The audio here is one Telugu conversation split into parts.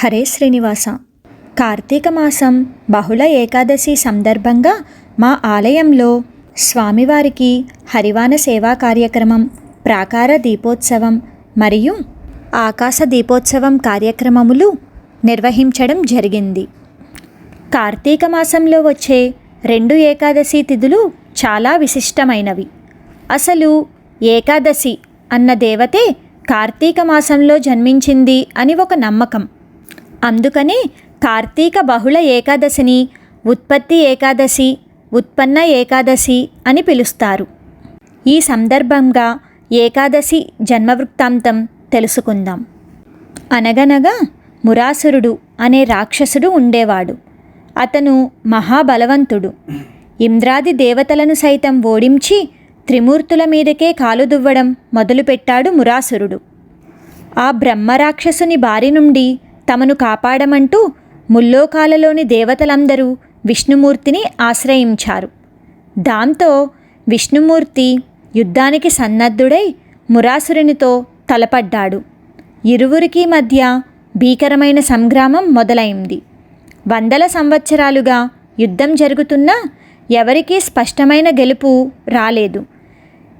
హరే శ్రీనివాస. కార్తీక మాసం బహుళ ఏకాదశి సందర్భంగా మా ఆలయంలో స్వామివారికి హరివాన సేవా కార్యక్రమం, ప్రాకార దీపోత్సవం మరియు ఆకాశ దీపోత్సవం కార్యక్రమములు నిర్వహించడం జరిగింది. కార్తీక మాసంలో వచ్చే 2 ఏకాదశి తిథులు చాలా విశిష్టమైనవి. అసలు ఏకాదశి అన్న దేవతే కార్తీక మాసంలో జన్మించింది అని ఒక నమ్మకం. అందుకనే కార్తీక బహుళ ఏకాదశిని ఉత్పత్తి ఏకాదశి, ఉత్పన్న ఏకాదశి అని పిలుస్తారు. ఈ సందర్భంగా ఏకాదశి జన్మవృత్తాంతం తెలుసుకుందాం. అనగనగా మురాసురుడు అనే రాక్షసుడు ఉండేవాడు. అతను మహాబలవంతుడు. ఇంద్రాది దేవతలను సైతం ఓడించి త్రిమూర్తుల మీదకే కాలు దువ్వడం మొదలుపెట్టాడు మురాసురుడు. ఆ బ్రహ్మరాక్షసుని బారి నుండి తమను కాపాడమంటూ ముల్లోకాలలోని దేవతలందరూ విష్ణుమూర్తిని ఆశ్రయించారు. దాంతో విష్ణుమూర్తి యుద్ధానికి సన్నద్ధుడై మురాసురునితో తలపడ్డాడు. ఇరువురికి మధ్య భీకరమైన సంగ్రామం మొదలైంది. వందల సంవత్సరాలుగా యుద్ధం జరుగుతున్నా ఎవరికీ స్పష్టమైన గెలుపు రాలేదు.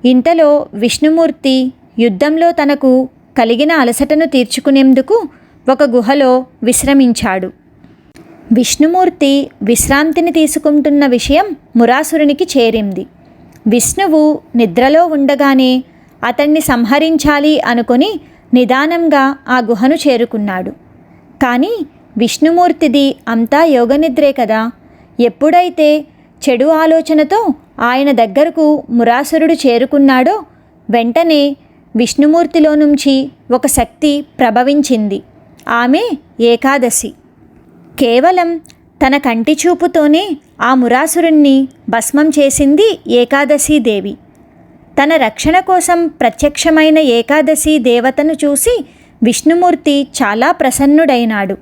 ఇంతలో విష్ణుమూర్తి యుద్ధంలో తనకు కలిగిన అలసటను తీర్చుకునేందుకు ఒక గుహలో విశ్రమించాడు. విష్ణుమూర్తి విశ్రాంతిని తీసుకుంటున్న విషయం మురాసురునికి చేరింది. విష్ణువు నిద్రలో ఉండగానే అతన్ని సంహరించాలి అనుకొని నిదానంగా ఆ గుహను చేరుకున్నాడు. కానీ విష్ణుమూర్తిది అంతా యోగనిద్రే కదా. ఎప్పుడైతే చెడు ఆలోచనతో ఆయన దగ్గరకు మురాసురుడు చేరుకున్నాడో వెంటనే విష్ణుమూర్తిలో నుంచి ఒక శక్తి ప్రభవించింది. ఆమె ఏకాదశి. కేవలం తన కంటి చూపుతోనే ఆ మురాసురుణ్ణి భస్మం చేసింది ఏకాదశీదేవి. తన రక్షణ కోసం ప్రత్యక్షమైన ఏకాదశి దేవతను చూసి విష్ణుమూర్తి చాలా ప్రసన్నుడైనాడు.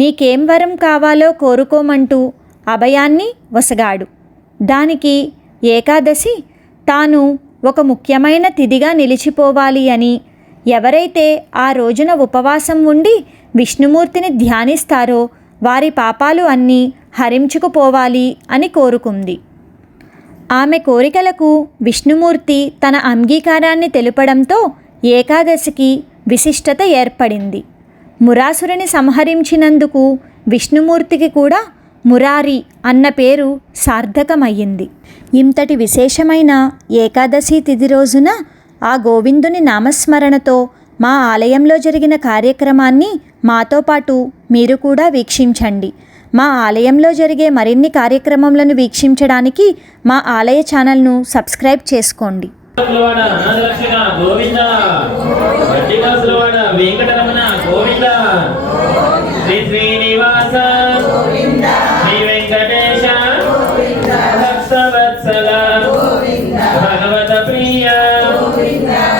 నీకేం వరం కావాలో కోరుకోమంటూ అభయాన్ని వసగాడు. దానికి ఏకాదశి తాను ఒక ముఖ్యమైన తిథిగా నిలిచిపోవాలి అని, ఎవరైతే ఆ రోజున ఉపవాసం ఉండి విష్ణుమూర్తిని ధ్యానిస్తారో వారి పాపాలు అన్నీ హరించుకుపోవాలి అని కోరుకుంది. ఆమె కోరికలకు విష్ణుమూర్తి తన అంగీకారాన్ని తెలుపడంతో ఏకాదశికి విశిష్టత ఏర్పడింది. మురాసురుని సంహరించినందుకు విష్ణుమూర్తికి కూడా మురారి అన్న పేరు సార్థకమయ్యింది. ఇంతటి విశేషమైన ఏకాదశి తిథి రోజున ఆ గోవిందుని నామస్మరణతో మా ఆలయంలో జరిగిన కార్యక్రమాన్ని మాతో పాటు మీరు కూడా వీక్షించండి. మా ఆలయంలో జరిగే మరిన్ని కార్యక్రమాలను వీక్షించడానికి మా ఆలయ ఛానల్ను సబ్స్క్రైబ్ చేసుకోండి.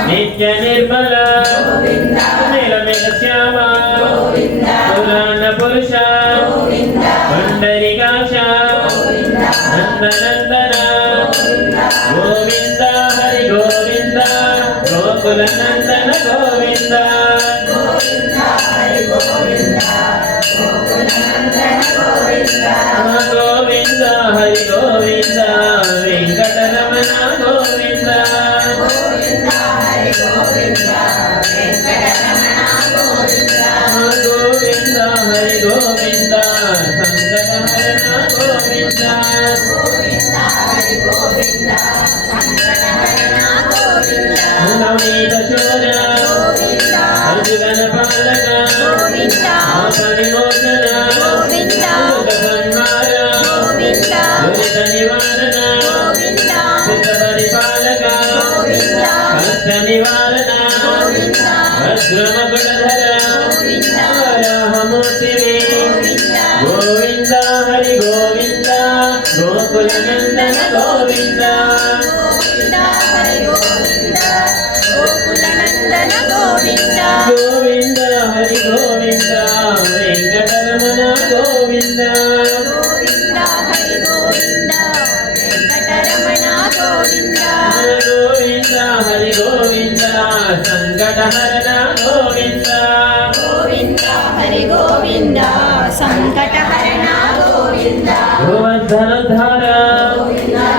నిత్య నిర్మల నీలమేఘ శ్యామ పురాణ పురుష పండరికాక్ష నందనందన గోవింద హరి గోవింద గోకుల నందన గోవింద గోవింద హరి గోవింద వెంకటరమణ గోవింద గోవింద హరి గోవింద సంకటహరణ గోవింద నవనీత చోర అర్జున పాలక పరిమోచన గగన్మార దురిత నివారణ సిద్ధ పరిపాలక కష్ట నివారణ భద్రమగుణధర వరాహమూర్తివి గోవింద హరి గోవింద గోకుల నందన గోవింద గోవింద హరి గోవింద వెంకటరమణ గోవింద గోవింద హరి గోవింద సంకటహరణ గోవింద గోవింద హరి గోవింద సంకటహరణ గోవింద గోవర్ధనోద్ధార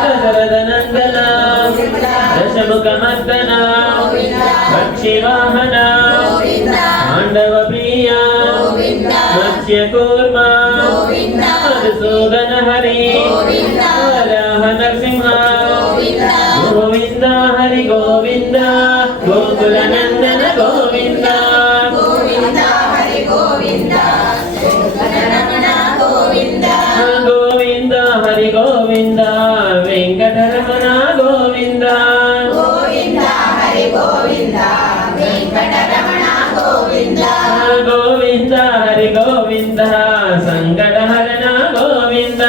దశరథనందన దశముఖమర్దన పక్షివాహన పాండవ ప్రియ మత్స్యకూర్మ మధుసూదన హరి వరాహ నరసింహ గోవింద హరి గోవింద గోకుల నందన గోవింద గోవింద హరి గోవింద వెంకటరమణ గోవింద గోవింద హరి గోవింద వెంకటరమణ గోవింద గోవింద హరి గోవింద వెంకటరమణ గోవింద గోవింద హరి గోవింద సంకటహరణ గోవింద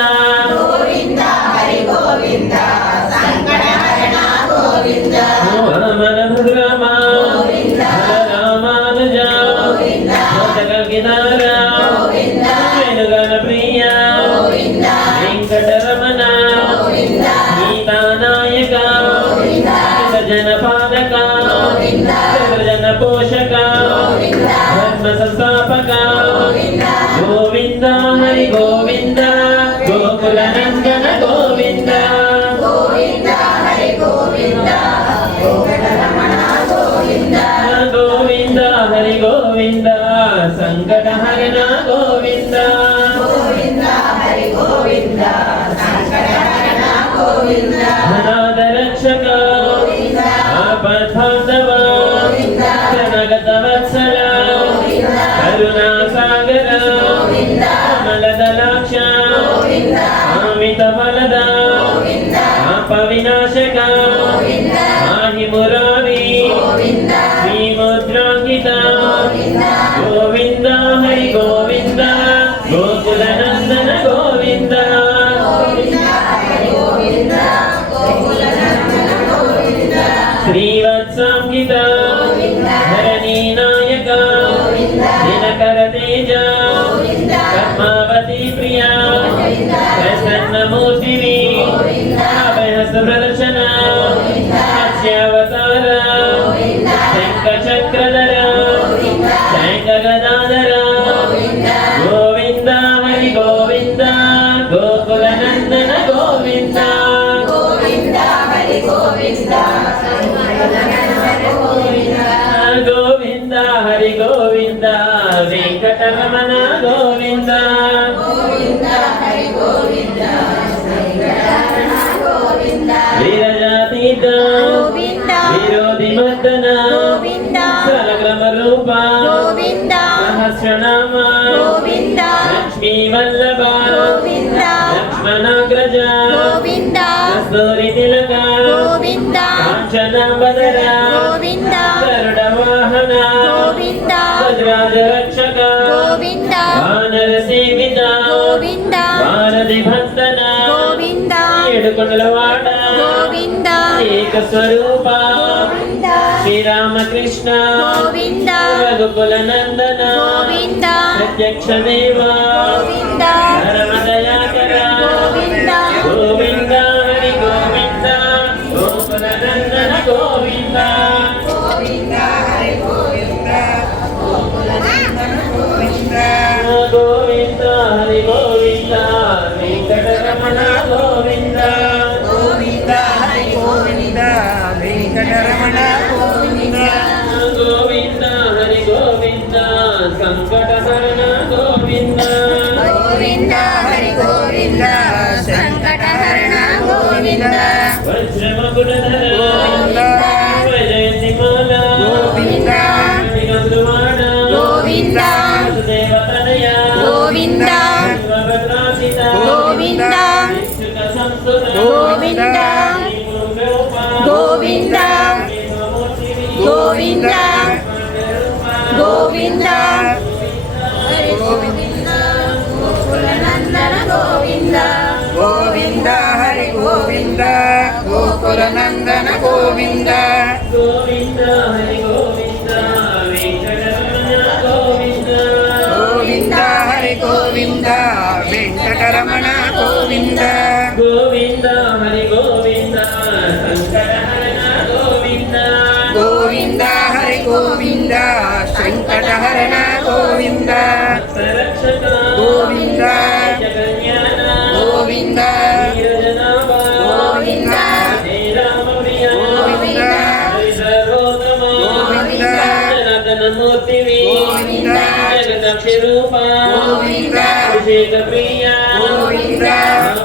గోవింద హరి గోవింద సంకటహరణ గోవింద వామన భద్రమ గోవింద రామానుజ గోవింద గినార గోవింద వేణుగణ ప్రియ గోవింద వెంకటరమణ గోవింద గీతానాయక గోవింద జనపాదక గోవింద జన పోషక గోవింద ధర్మ సంస్థాపక గోవింద గోవింద హరి గోవింద గోకుల నందన గోవింద గోవింద హరి గోవింద వెంకటరమణ గోవింద గోవింద హరి గోవింద సంకటహరణ గోవింద గోవింద హరి గోవింద సంకటహరణ గోవింద అనాథ రక్షక గోవింద ఆపద్బాంధవ గోవింద జనగత వత్సల గోవింద కరుణా సాగర గోవింద కమలదలాక్ష గోవింద అమిత ఫలద గోవింద పాప వినాశక గోవింద ఆది మురారి గోవింద శ్రీముద్రాంకిత గోవింద గోవింద హరి గోవింద గోకుల నందన గోవింద గోవింద హరి గోవింద గోకుల నందన గోవింద శ్రీవత్సాంకిత గోవింద ధరణీ నాయక గోవింద దినకర తేజ గోవింద పద్మావతి ప్రియ గోవింద ప్రసన్నమూర్తివి గోవింద అభయహస్త ప్రదర్శన గోవింద మత్స్యావతార గోవింద శంఖ చక్రధర గోవింద శంఖ గదాధర గోవింద గోవింద హరి గోవింద గోకుల నందన గోవింద గోవింద హరి గోవింద గోవింద గోవింద హరి గోవింద వెంకటరమణ గోవింద గోవింద హరి గోవింద వెంకటరమణ గోవింద వీరజాతీత గోవింద విరోధి మర్దన గోవింద సలగ్రమ రూప గోవింద సహస్రనామ గోవింద లక్ష్మీ వల్లభ గోవింద లక్ష్మణాగ్రజ గోవింద కస్తూరి తిలక గోవింద కాంచన బదర గోవింద గరుడ వాహన గోవింద గజరాజ రక్షక గోవింద వానర సేవిత గోవింద వారధి భక్తన గోవింద ఏడుకొండల వాడ గోవింద ఏక స్వరూప గోవింద శ్రీరామకృష్ణ గోవింద రఘుకుల నందన గోవింద ప్రత్యక్ష దేవ గోవింద ధర్మదయాకర గోవింద గోవింద హరి గోవింద గోకుల నందన గోవింద గోవింద హరి గోవింద గోకుల నందన గోవింద గోవింద హరి గోవింద వెంకటరమణ గోవింద గోవింద హరి గోవింద వెంకటరమణ గోవింద గోవింద హరి గోవింద సంకటహరణ గోవింద గోవింద హరి గోవింద సంకటహరణ గోవింద వజ్రమకుటధర గోవింద వైజయంతిమాల గోవింద గంధువాడ గోవింద దేవతనయ గోవింద సర్వప్రకాశిత గోవింద విశ్రుత సంస్తుత గోవింద గోవింద గోవింద గోవింద హరి గోవింద గోకుల నందన గోవింద గోవింద హరి గోవింద గోకుల నందన గోవింద గోవింద హరి గోవింద వెంకటరమణ గోవింద గోవింద హరి గోవింద వెంకటరమణ గోవింద గోవింద హరి గోవింద సంకటహరణ గోవింద గోవింద హరి గోవింద సంకటహరణ గోవింద రక్షక గోవింద मीनाक्षी रूपा गोविंद अभिषेक प्रिया गोविंद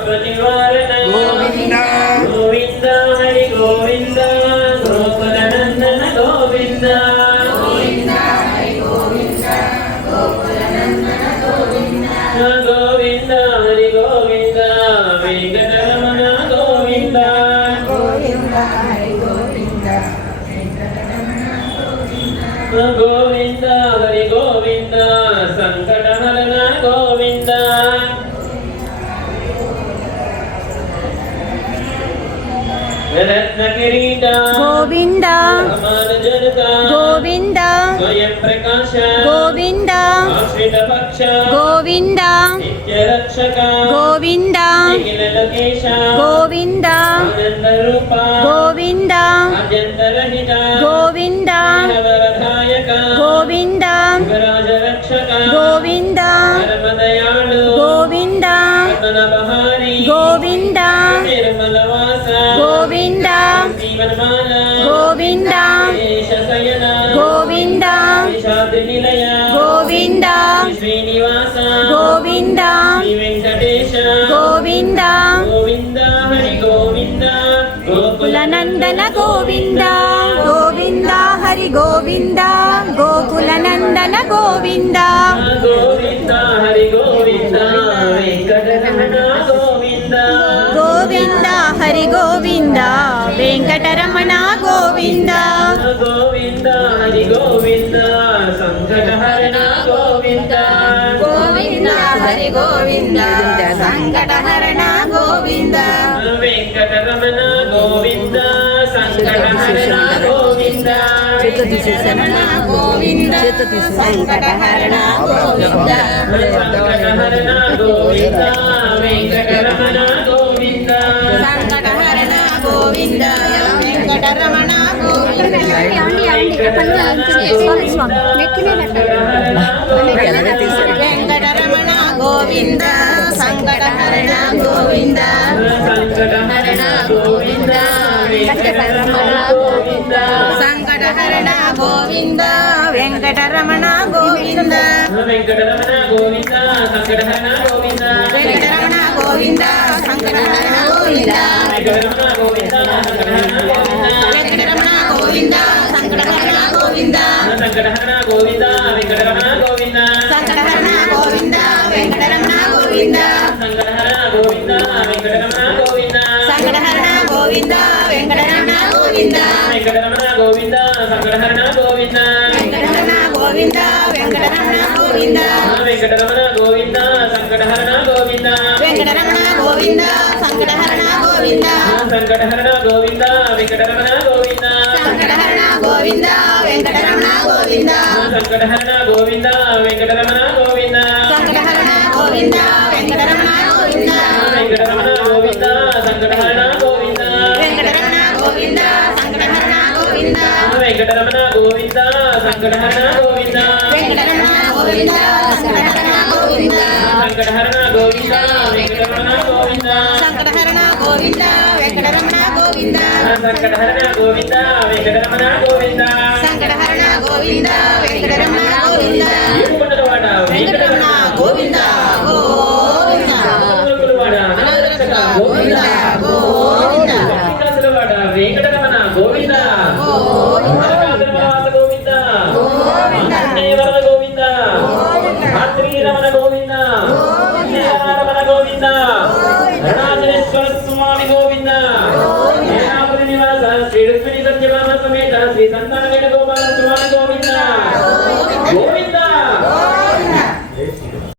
प्रतिवारण गोविंद गोविंद हरि गोविंद गोकुल नंदन गोविंद गोविंद हरि गोविंद गोकुल नंदन गोविंद गोविंद हरि गोविंद वेंकटरमण गोविंद गोविंद हरि गोविंद गोविंद हरि गोविंद संकटहरण गोविंद रत्न किरीट गोविंद रामानुजनक गोविंद स्वयं प्रकाश गोविंद आश्रित पक्ष गोविंद नित्य रक्षक गोविंद निखिल लोकेश गोविंद आनंद रूप गोविंद अत्यंत रहित गोविंद वरदायक गोविंद युवराज रक्षक गोविंद परम दयालु गोविंद रत्नबहारी गोविंद निर्मल वास गोविंद जीवनमाला गोविंद देश शयन गोविंद शांति निलय गोविंद श्रीनिवास गोविंद श्री वेंकटेश गोविंद गोविंद हरि गोविंद गोकुलनंदन गोविंद गोविंद हरि गोविंद गोकुलनंदन गोविंद गोविंद हरि गोविंद वेंकटरमण गोविंद गोविंद हरि गोविंद वेंकटरमण गोविंद गोविंद हरि गोविंद संकटहरण गोविंद गोविंद हरि गोविंद संकटहरण गोविंद वेंकटरमण गोविंद संकटहरण गोविंद शरण गोविंद संकटहरण गोविंद संकटहरण गोविंद वेंकटरमण गोविंद संकटहरण गोविंद वेंकटरमण गोविंद वेंकटरमण गोविंद संकटहरण गोविंद संकटहरण गोविंद वेंकटरमण गोविंद संकटहरण गोविंद वेंकटरमण गोविंद वेंकटरमण गोविंद संकटहरण गोविंद वेंकटरमण गोविंद संकटहरण गोविंद वेंकटरमण गोविंद संकटहरण गोविंद वेंकटरमण गोविंद संकटहरण गोविंद संकटहरण गोविंद वेंकटरमण गोविंद संकटहरण गोविंद वेंकटरमण गोविंद संकटहरण गोविंद वेंकटरमण गोविंद संकटहरण गोविंद वेंकटरमण गोविंद वेंकटरमण गोविंद वेंकटरमण गोविंद वेंकटरमण गोविंद संकटहरण गोविंद वेंकटरमण गोविंद संकटहरण गोविंद संकटहरण गोविंद वेंकटरमण गोविंद संकटहरण गोविंद वेंकटरमण गोविंद संकटहरण गोविंद वेंकटरमण गोविंद संकटहरण गोविंद वेंकटरमण गोविंद वेंकटरमण गोविंद संकटहरण गोविंद वेंकटरमण गोविंद संकटहरण गोविंद वेंकटरमण गोविंद संकटहरण गोविंद वेंकटरमण गोविंद संकटहरण गोविंद संकटहरण गोविंद वेंकटरमण गोविंद संकटहरण गोविंद वेंकटरमण गोविंद संकटहरण गोविंद वेंकटरमण गोविंद संकटहरण गोविंद वेंकटरमण गोविंद ఏడుకొండలవాడ వెంకటరమణ గోవింద గోవింద వెంకటరమణ అనాథరక్షక గోవింద గోవింద వెంకటరమణ వెంకటరమణ గోవింద గోవింద వెంకటరమణ గోవింద గోవింద దేవరమణ గోవింద శ్రీరమణ గోవింద రమణ గోవింద అరుణాచలేశ్వర స్వామి గోవింద శ్రీ రుక్మిణి సత్యభామ సమేత శ్రీ సంతాన